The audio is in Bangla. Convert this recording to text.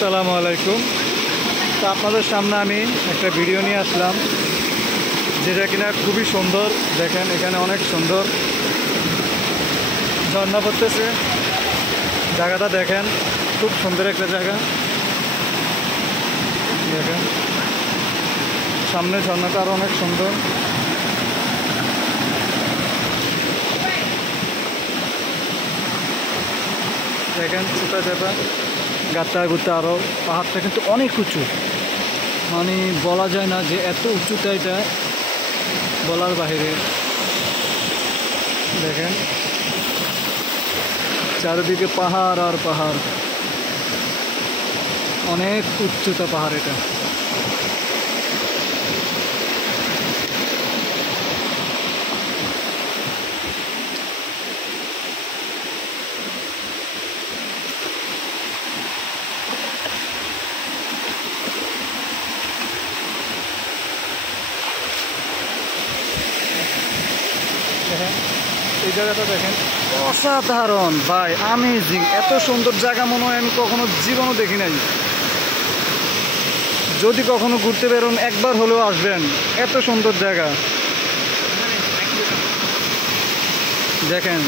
আসসালামু আলাইকুম। তো আপনাদের সামনে আমি একটা ভিডিও নিয়ে আসলাম, যেটা কিনা খুবই সুন্দর। দেখেন এখানে অনেক সুন্দর ঝর্ণা পড়তেছে। জায়গাটা দেখেন, খুব সুন্দর একটা জায়গা। দেখেন সামনে ঝর্ণাটা আরও অনেক সুন্দর। দেখেন ছোটা চাপা গাত্তা গুত্তা, আরও পাহাড়টা কিন্তু অনেক উঁচু, মানে বলা যায় না যে এত উঁচুটা, এটা বলার বাহিরে। দেখেন চারিদিকে পাহাড় আর পাহাড়, অনেক উচ্চতা পাহাড় এটা। দেখেন এই জায়গাটা দেখেন, অসাধারণ ভাই, আমেজিং। এত সুন্দর জায়গা মনে হয় আমি কখনো জীবনও দেখি নাই। যদি কখনো ঘুরতে বেরোন একবার হলেও আসবেন, এত সুন্দর জায়গা। দেখেন